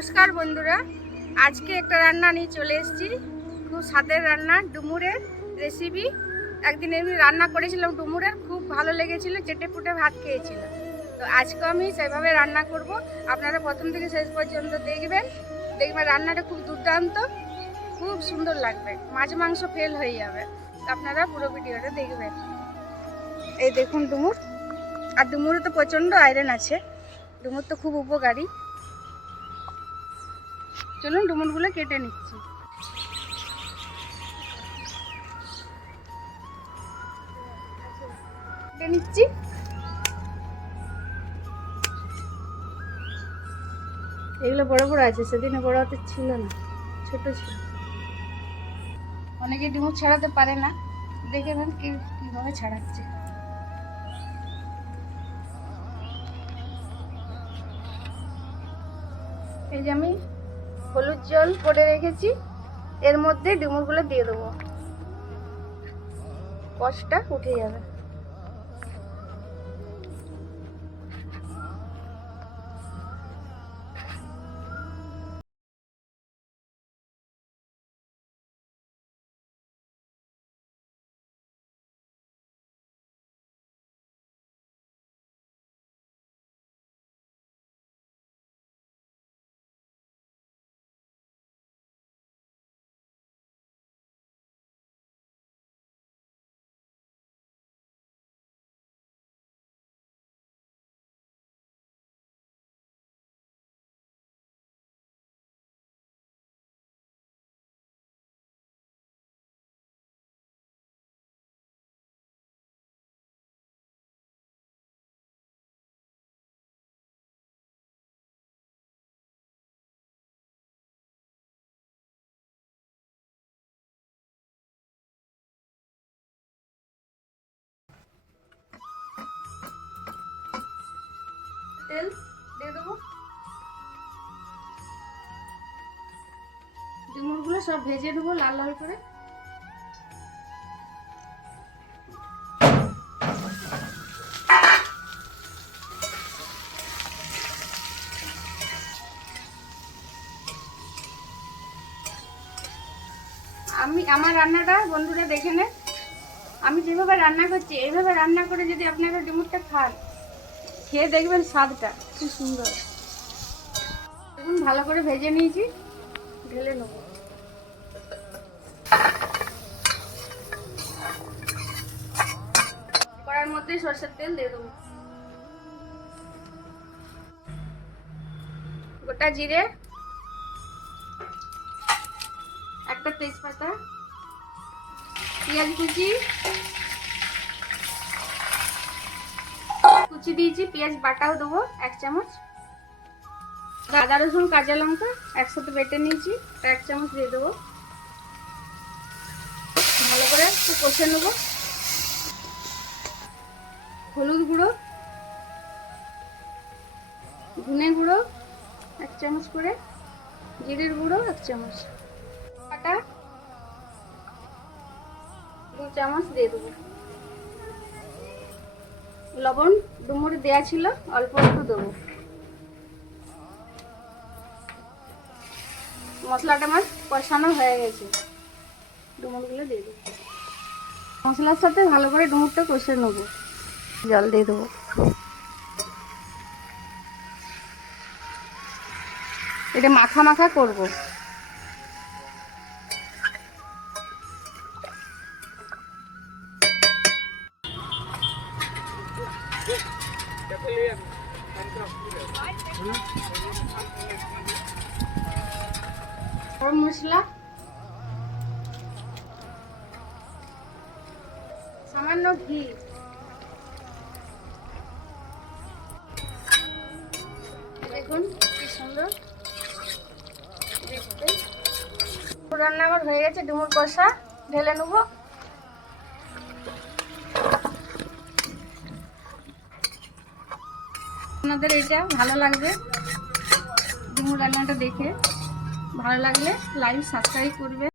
নমস্কার বন্ধুরা, আজকে একটা রান্না নিয়ে চলে এসেছি। খুব স্বাদের রান্না, ডুমুরের রেসিপি। একদিন এমনি রান্না করেছিলাম ডুমুরের, খুব ভালো লেগেছিল, চেটে পুটে ভাত খেয়েছিল। তো আজকে আমি সেভাবে রান্না করব। আপনারা প্রথম থেকে শেষ পর্যন্ত দেখবেন রান্নাটা খুব দুর্দান্ত, খুব সুন্দর লাগবে, মাছ মাংস ফেল হয়ে যাবে। তো আপনারা পুরো ভিডিওটা দেখবেন। এই দেখুন ডুমুর, আর ডুমুরে তো প্রচণ্ড আয়রন আছে, ডুমুর তো খুব উপকারী। চলুন ডুমুরগুলো কেটে নিচ্ছি। এগুলো বড় বড় আছে, সেদিনে বড় হতে ছিল না, ছোট ছিল। অনেকে ডুমুর ছাড়াতে পারে না, দেখে নেন কিভাবে ছাড়াচ্ছে। এই যে আমি হলুদ জল করে রেখেছি, এর মধ্যে ডুমুরগুলো দিয়ে দেবো, কষটা উঠে যাবে। তেল দিয়ে দেবো, ডুমুরগুলো সব ভেজে নেবো লাল লাল করে। আমার রান্নাটা বন্ধুরা দেখে নেন, আমি যেভাবে রান্না করছি এইভাবে রান্না করে যদি আপনারা ডুমুরটা খান, খেয়ে দেখবেন স্বাদটা খুব সুন্দর। এখন ভালো করে ভেজে নিয়েছি, ঢেলে নেব। কড়ার মধ্যে সরষের তেল দিয়ে দেবো, গোটা জিরে, একটা তেজপাতা, পেঁয়াজ কুচি দিয়েছি, পেঁয়াজ বাটাও দেবো 1 চামচ, আদা রসুন কাঁচা লঙ্কা একসাথে বেটে নিয়েছি, 1 চামচ দিয়ে দেবো। ভালো করে একটু কষে নেব। হলুদ গুঁড়ো, ধনে গুঁড়ো 1 চামচ করে, জিরের গুঁড়ো 1 চামচ, বাটা 2 চামচ দিয়ে দেবো। লবণ ডুমুরে দেওয়া ছিল, অল্প একটু দেবো। মশলাটা আমার কষানো হয়ে গেছে, ডুমুরগুলো দিয়ে দেবো। মশলার সাথে ভালো করে ডুমুরটা কষে নেব, জল দিয়ে দেবো। এটা মাখা মাখা করবো। গরম মশলা, সামান্য ঘি, দেখুন কি সুন্দর দেখতে। রান্না আমার হয়ে গেছে, ডুমুর কষা ঢেলে নেব। আপনাদের এটা ভালো লাগবে, ডুমুর রান্নাটা দেখে ভালো লাগলে লাইক সাবস্ক্রাইব করবে।